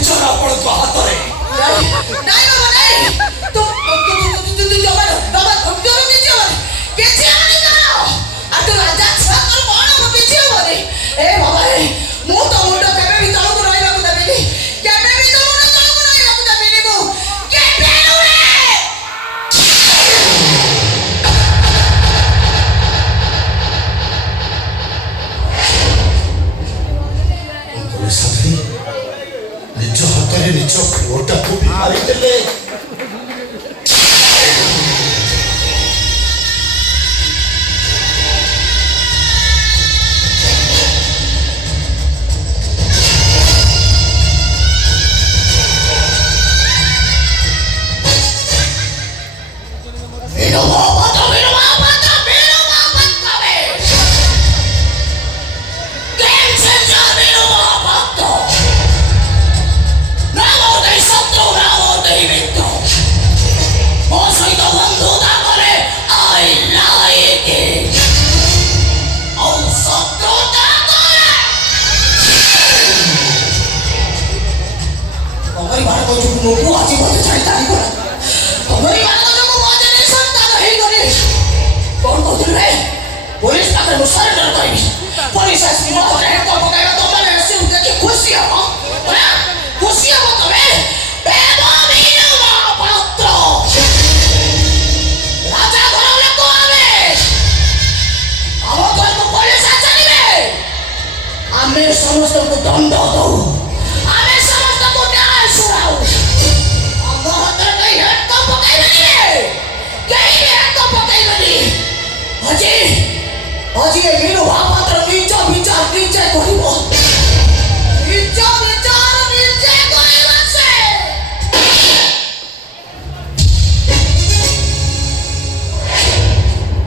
ବିଛଣା ପଡୁଥିବା ହାତରେ ନାଇଁ ବାବା ନାଇଁ ତୁ ଜମାର ବାବା ତୋର କିଛି ହବନି କିଛି ହବନି ତୋର ଆଉ ତୁ ରାଜା ଛୁଆ ତୋର କଣ ହବ କିଛି ହବନି ଏ ବାବା ମୁଁ ତ ମୁଣ୍ଡ କେବେ ବି ତଳକୁ ରହିବାକୁ ଦେବିନି କେବେ ବି ତ ମୁଣ୍ଡ ତଳକୁ ରହିବାକୁ ଦେବିନି ମୁଁ କେବେ ନୁହେଁ ସାଥୀ ନିଜ ହାତରେ ନିଜ ପୁଅଟାକୁ ବି ମାରିଦେଲେ ମୁଁ ଆଜି ମୋତେ ଛାଡ଼ିଥାନ୍ତି କଣ ତମରି ମାନଙ୍କ ଯୋଗୁଁ ମୋ ଜେନେ ସନ୍ତାନ ହେଇଗଲି କଣ କହୁଥିଲୁ ରେ ପୋଲିସ ପାଖରେ ମୁଁ ସରେଣ୍ଡର କରିବି ପୋଲିସ ଆସିକି ମୋ ଘରେ ଏକ ପକାଇବା ତମେ ଆସିବୁ ଦେଖି ଖୁସି ହବ ଖୁସି ହବ ତମେ ପାତ୍ର ରାଜା ଘର ଲୋକ ଆମେ ଆମ ଘରକୁ ପୋଲିସ ଆଚାରିବେ ଆମେ ସମସ୍ତଙ୍କୁ ଦଣ୍ଡ ଦଉ ଆମେ ସମସ୍ତଙ୍କୁ ନ୍ୟାୟ ଶୁଣାଉ আজি এলো ভাপাত্র নিজ বিচার নিজে করিব নিজ বিচার নিজে করিবাছে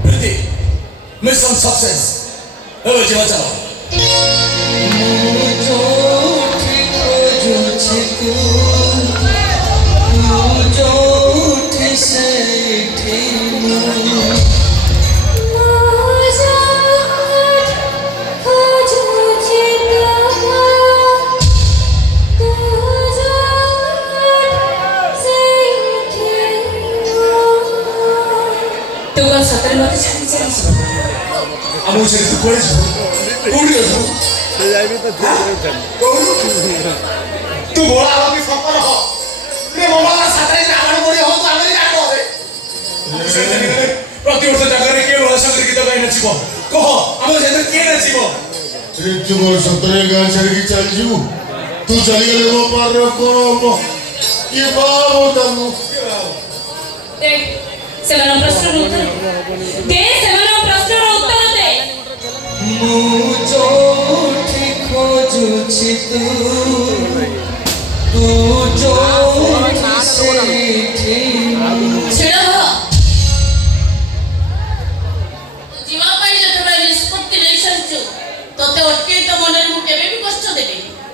প্রীতি মিশন সাকসেস এবার যাওয়া চলো मुझो ठीक जो छिको मुझो ठीक से ठीक सतरे मत छाड़ी चली ଆମକୁ ସେ ତୁ କୁଆଡ଼େ ଯିବୁ କୋଉଠି ଅଛୁ ତୁ ଭୋଳା ହବି ସଫଳ ହ ନେ ମୋବାଇଲ ସାଥରେ ରାବଣ ପଡ଼ି ହଉ ତୁ ଆମେ ଜାଣିବ ପ୍ରତିବର୍ଷ ଜାଗାରେ କିଏ ଭୋଳା ସାଙ୍ଗରେ ଗୀତ ଗାଇ ନାଚିବ କହ ଆମ ସେଥିରେ କିଏ ନାଚିବ ତୁ ମୋର ସତରେ ଗାଁ ଛାଡ଼ିକି ଚାଲିଯିବୁ ତୁ ଚାଲିଗଲେ ମୋ ପାର କଣ ହବ କିଏ ବାବ ତାଙ୍କୁ सेवाना प्रश्न उत्तर दे सेवाना प्रश्न उत्तर दे मुझो ठीक खोजुछि तू